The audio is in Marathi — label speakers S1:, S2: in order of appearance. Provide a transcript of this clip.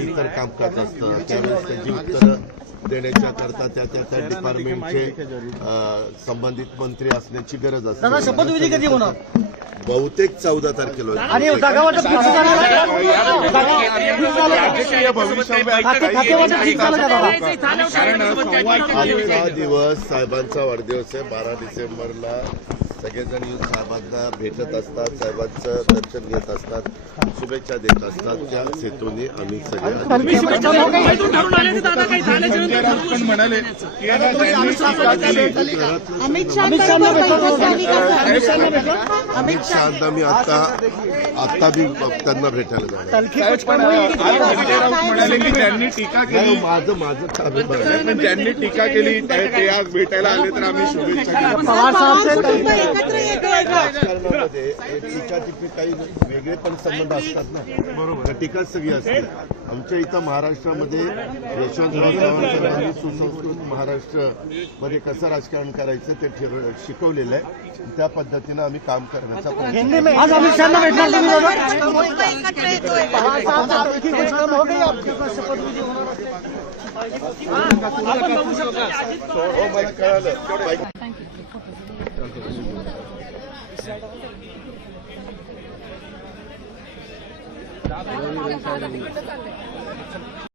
S1: इतर कामकाज असतं. त्यावेळेस त्याची उत्तरं देण्याच्या करता त्या त्या त्या डिपार्टमेंटचे संबंधित मंत्री असण्याची गरज
S2: दादा
S1: असते
S2: शपथविधी कधी होणार?
S1: बहुतेक चौदा तारखेला होईल.
S2: आणि जागा वाटप फिक्स झालं? का? जागा fix झालं? का?
S3: राजकीय भविष्यवाणी
S2: खाते खाते वाटप फिक्स झालं का दादा?
S3: कारण संवाद
S1: आजचा दिवस साहेबांचा वाढदिवस आहे बारा डिसेंबरला. सगळेजण येऊन साहेबांना भेटत असतात साहेबांचं दर्शन घेत असतात शुभेच्छा देत असतात. त्या हेतूने आम्ही सगळे
S3: म्हणाले त्यांनी टीका
S4: अमित शहाना
S1: मी आता आता मी त्यांना भेटायला जाणार
S3: की त्यांनी टीका केली.
S1: माझं माझं.
S3: पण ज्यांनी टीका केली. ते आज भेटायला आले तर आम्ही शुभेच्छा
S1: राजकारणामध्ये हे टीका टिप्पी काही वेगळे पण संबंध असतात ना. बरोबर. टीकाच सगळी असते आमच्या इथं महाराष्ट्रामध्ये यशवंतराव चव्हाण सुसंस्कृत महाराष्ट्रमध्ये कसं राजकारण करायचं ते ठेव- शिकवलेलं आहे. त्या पद्धतीनं आम्ही काम करण्याचा प्रयत्न
S2: में आज अमित